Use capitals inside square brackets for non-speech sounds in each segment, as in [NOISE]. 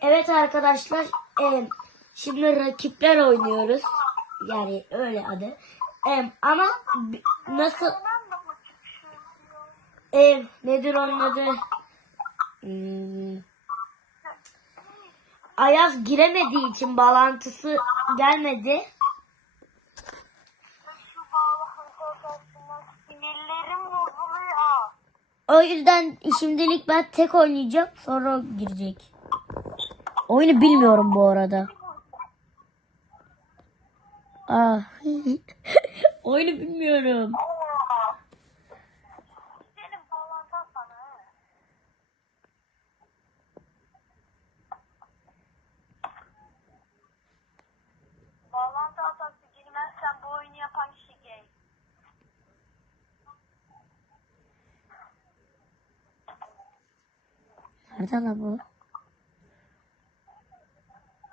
Evet arkadaşlar, e, şimdi rakipler oynuyoruz. Yani öyle adı. E, ama nasıl ev nedir onun adı? Hmm. Ayaz giremediği için bağlantısı gelmedi. O yüzden şimdilik ben tek oynayacağım. Sonra girecek. Oyunu bilmiyorum bu arada. Ah. [LAUGHS] Oyunu bilmiyorum. Senin bağlantı sana. he. Bağlantı hatası girmezsen bu oyunu yapan kişi gay. Nerede la bu?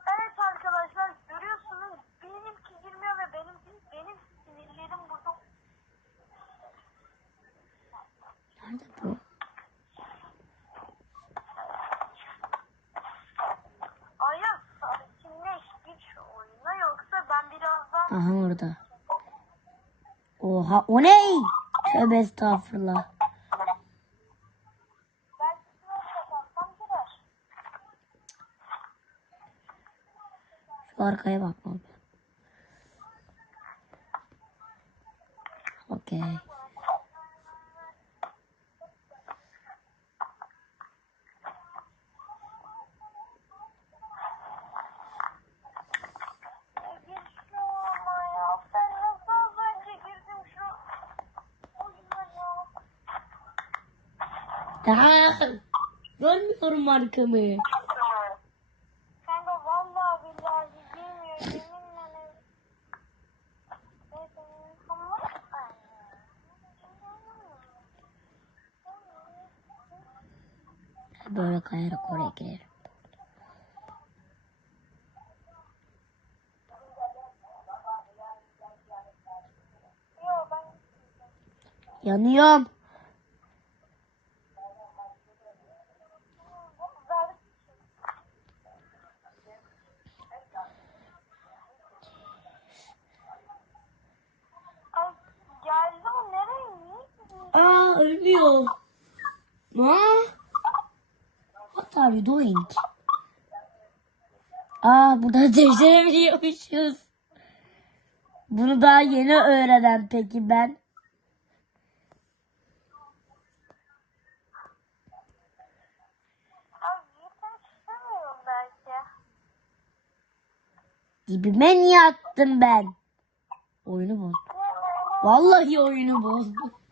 Evet arkadaşlar görüyorsunuz benimki girmiyor ve benim benim sinirlerim burada. Nerede bu? Ayaz sakinleş git şu oyuna yoksa ben birazdan Aha orada. Oha o ne? Tövbe estağfurullah. Şu arkaya bakmam. Okey. Gir şu oyuna ya. Ben nasıl az önce girdim şu oyuna ya. Daha görmüyorum arkamı. Kanka vallahi billahi bilmiyor yeminle ne. Neyse, ama- Böyle kayarak oraya girerim. Yanıyorum. ben Ay geldi o nereye niye gidiyor? Aa ölmüyor. Ne? What are you doing? Aa burada değiştirebiliyormuşuz. Bunu daha yeni öğrenen peki ben. Dibime niye attım ben? Oyunu bozdum. Vallahi oyunu bozdum.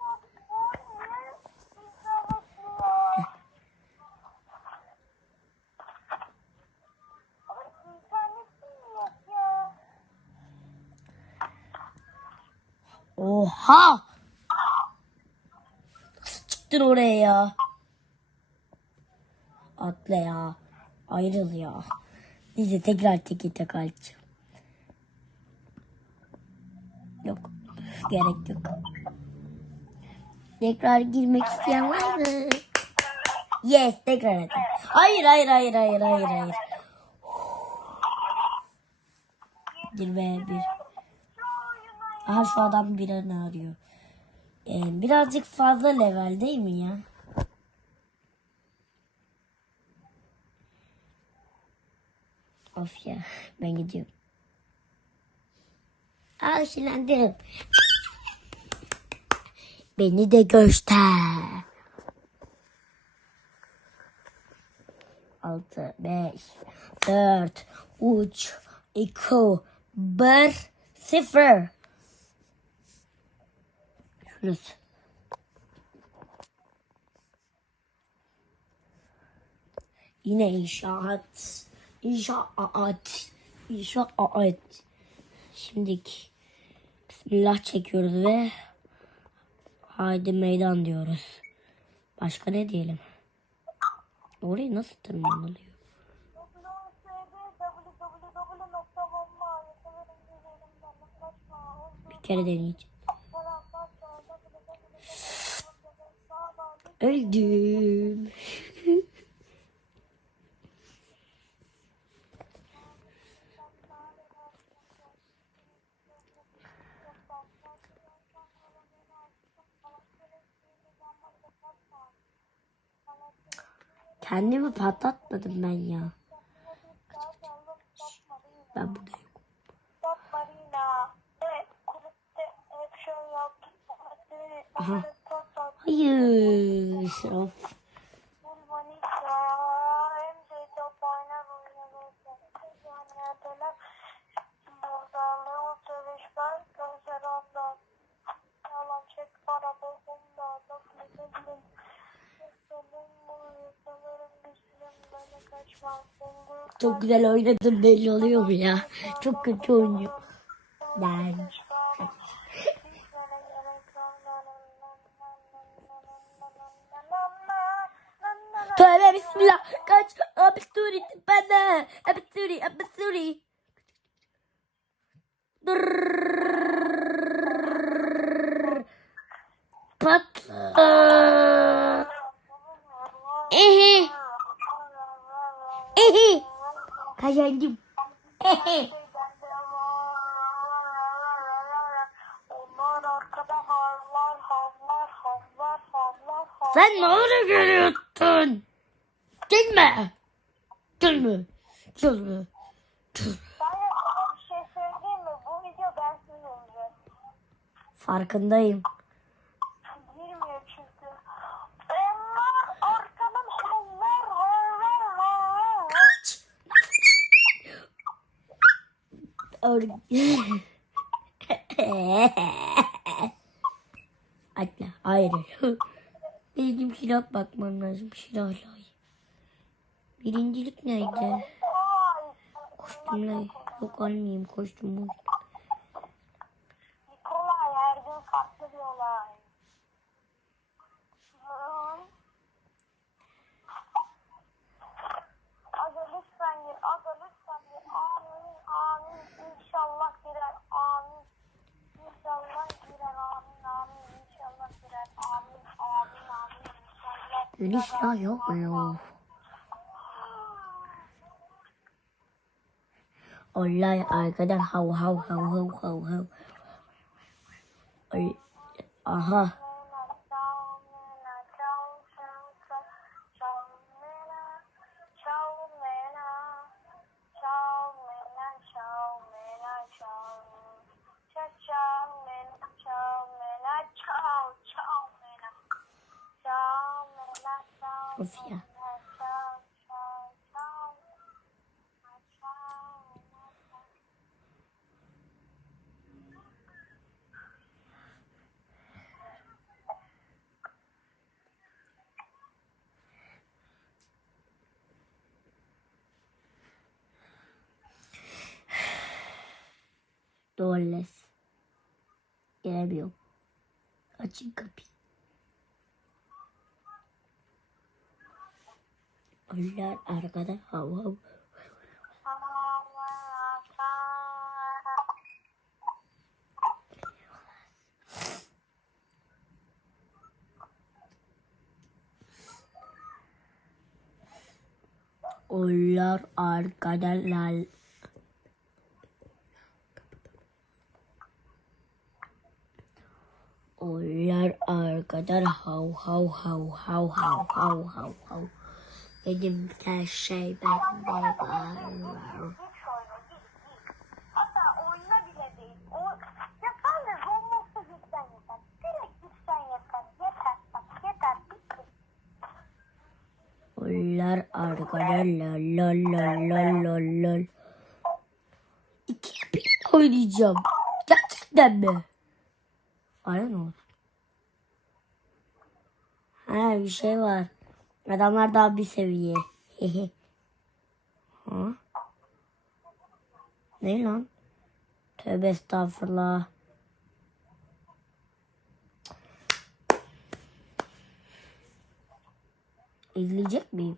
Oha! Nasıl çıktın oraya ya? Atla ya. Ayrıl ya. Neyse tekrar teki tek. Yok. Gerek yok. Tekrar girmek isteyen var mı? Yes tekrar hadi. Hayır hayır hayır hayır hayır hayır. Girmeye bir. Aha şu adam birini arıyor. Ee, birazcık fazla level değil mi ya? Of ya ben gidiyorum. Aa. Beni de göster. 6, 5, 4, 3, 2, 1, 0 görüşürüz. Yine inşaat. İnşaat. İnşaat. Şimdiki Bismillah çekiyoruz ve haydi meydan diyoruz. Başka ne diyelim? Orayı nasıl tırmanılıyor? Bir kere deneyeceğim. Öldüm. Kendimi patlatmadım ben ya. Ben buradayım. Aha. Yusuf. Çok güzel oynadım belli oluyor mu ya? Çok kötü oynuyor. Yani. Yuri. Patla. Ehe. Ehe. Kazandım. Ehe. Sen ne onu görüyorsun? Gülme. Gülme. Gülme. farkındayım. [LAUGHS] Atla. Hayır. [LAUGHS] Benim silah bakmam lazım. Silahla. Birincilik neydi? Koştum ne? Yok almayayım. Koştum. Koştum. Gir. Aga lütfen gir. Amin. Amin. İnşallah girer. Amin. İnşallah girer. Amin. Amin. İnşallah girer. Amin. Amin. Amin. İnşallah Öyle silah yok mu? Olay arkadan hav hav hav hav hav hav. Aha. confiar. Doles. Ele é meu. Anticampi. Onlar arkada hav hav. Onlar arkada lal. Onlar arkada hav hav hav hav hav hav hav hav. Benim her şey bende var. Onlar arkada lol lol lol lol lol lol. İkiye bir oynayacağım. Gerçekten mi? Aynen oldu. Ha bir şey var. Adamlar daha bir seviye. ha? Ne lan? Tövbe estağfurullah. İzleyecek miyim?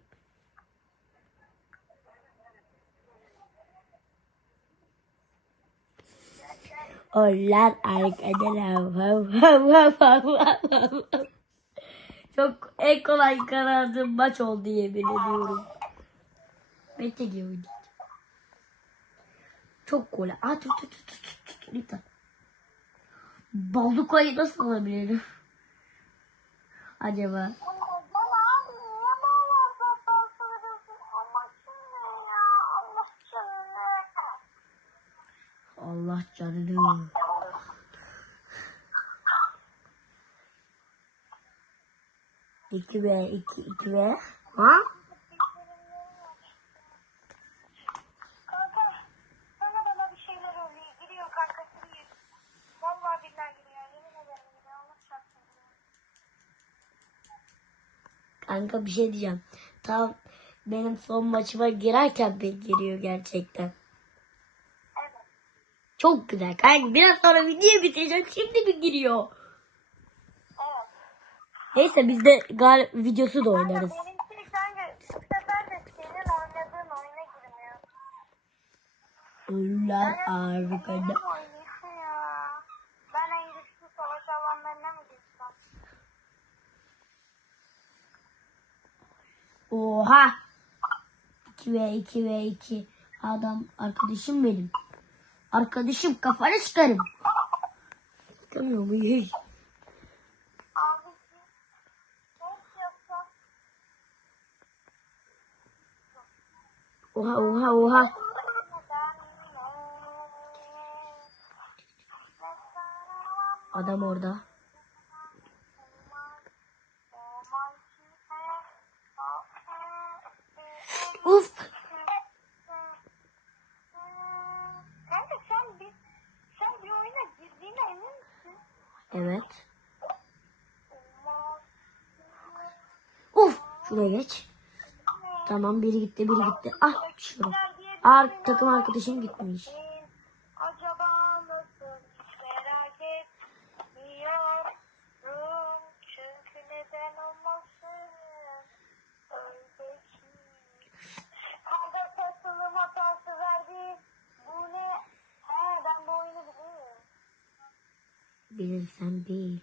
Onlar arkadan [LAUGHS] Çok en kolay karardığım maç oldu yemin ediyorum. Mete gibi. Çok kolay. Aa tut tut tut tut tut. Lütfen. Balıkoy'u nasıl alabilirim? Acaba? Allah canını. 2 ve 2 2 ve ha? Kanka bir şey diyeceğim. Tam benim son maçıma girerken bir giriyor gerçekten. Evet. Çok güzel. Kanka biraz sonra video bitecek. Şimdi mi giriyor? Neyse biz de gal videosu da oynarız. Sen arkada. oynuyorsun ya. Ben en güçlü savaş alanlarına mı gitsem? Oha. 2 ve 2 ve 2. Adam arkadaşım benim. Arkadaşım kafanı çıkarım. Çıkamıyor mu? Oha oha oha. Adam orada. Uf. Kanka sen bir, sen bir oyuna girdiğine emin misin? Evet. Uf. Şuraya geç. Tamam biri gitti biri gitti. Ah şuraya. Ar takım arkadaşım gitmiş. Bilirsen bil.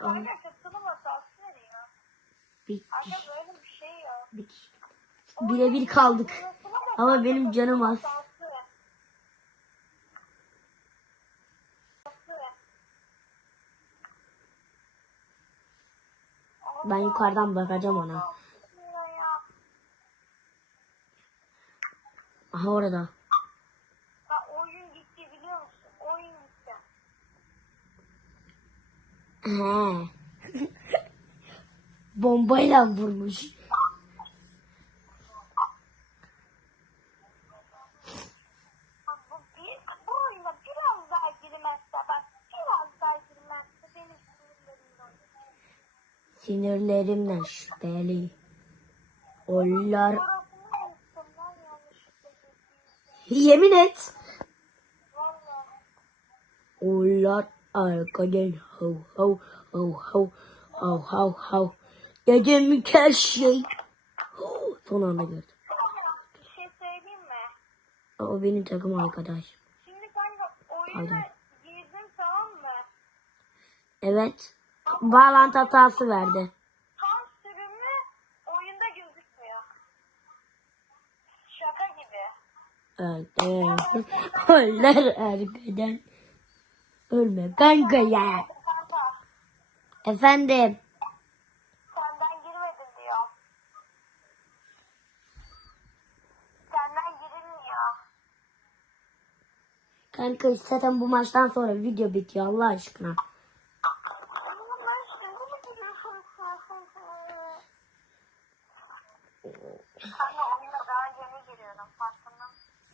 Oğlum bir şey Bitti. Birebir kaldık. Ama benim canım az. Ben yukarıdan bakacağım ona. Aha orada. Ha, oyun gitti biliyor musun? Oyun gitti. He. [LAUGHS] Bombayla vurmuş. Bak bu, bir, bu oyuna biraz daha girmezse bak biraz daha girmezse benim sinirlerim dönüyor. Sinirlerimden şüpheli. Onlar yemin et. Onlar arkadan hav hav hav hav hav hav hav. Gecemin her şey. Son anda gördüm. Bir şey söyleyeyim mi? O benim takım arkadaş. Şimdi kanka oyuna Pardon. girdim tamam mı? Evet. Bağlantı hatası verdi. Öldü. [LAUGHS] Onlar arkadan. Ölme kanka ya. Efendim. senden girmedim diyor. Senden girilmiyor. Kanka zaten bu maçtan sonra video bitiyor Allah aşkına. Bunlar şimdi mi giriyorsun? Kanka oyuna daha yeni giriyorum farkında mısın? Farkındayım. Evet. Bu böyle bir şey olmak imkanlı mı? İmkansız mı? İmkanlı mı? İmkansız mı? Artık imkanlı. Adamlar yukarı çekti. Survivor izliyorum. Adamlar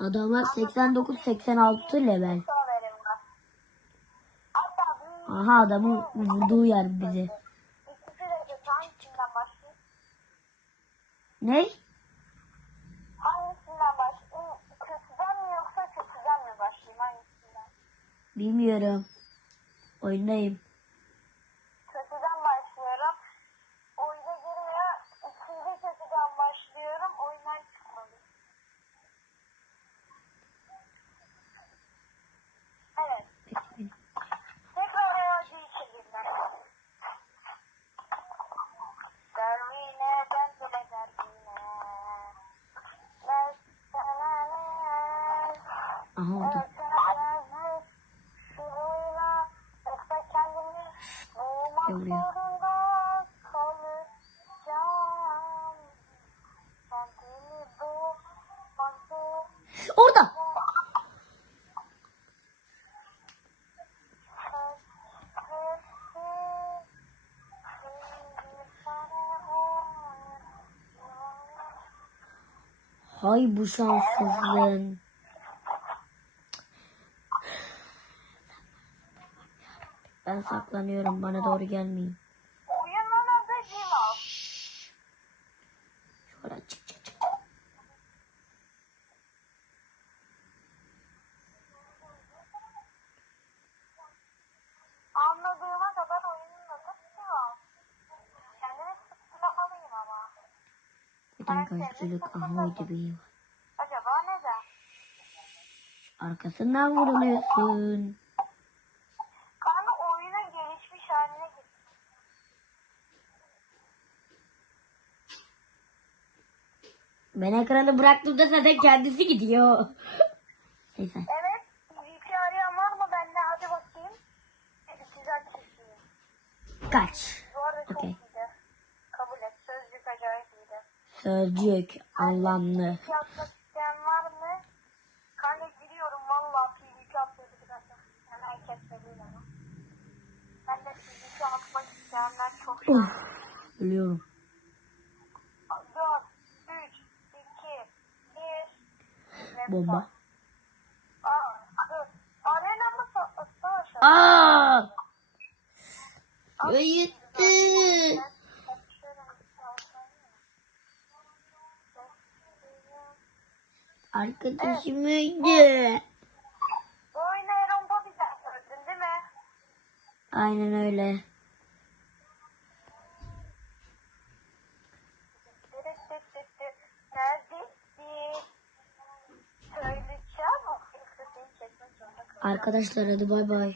Adamlar 89-86 level. Aha adamın vurduğu yer bizi. Ne? Hangisinden başlayayım? Kötüden mi yoksa kötüden mi başlayayım? Bilmiyorum. Oyundayım. Kötüden başlıyorum. Oyuna giriyor. İkinci kötüden başlıyorum. Oyundan çıkmadım. Evet. Aha oldu. Öğretmenler şurayla yoksa kendimi zorunda Orada. Hay bu şanssızlığın. Ben saklanıyorum bana doğru gelmeyin. Oyunun adı Cimal. Şöyle çık çık çık. Anladığıma kadar oyunun adı Cimal. Kendimi sıkılamalıyım ama. Neden kaççılık aha oydu bir var. Acaba neden? Arkasından vuruluyorsun. Kanka oyunun gelişmiş haline git. Ben ekranı bıraktığımda zaten kendisi gidiyor. [LAUGHS] Neyse. Evet. VP arayan var mı bende? Hadi bakayım. Size açayım. Kaç. Bu arada çok Okey. iyiydi. Kabul et. Sözcük acayip iyiydi. Sözcük anlamlı. Yapmak isteyen var mı? Kanka giriyorum valla PvP atıyordu biraz. Yani herkes veriyor ama. Ben de PvP atmak isteyenler çok şanslı. Ölüyorum. 4, 3, 2, 1. Bomba. Aa! Bayıttı. Arkadaşım öldü. Aynen öyle. Arkadaşlar hadi bay bay.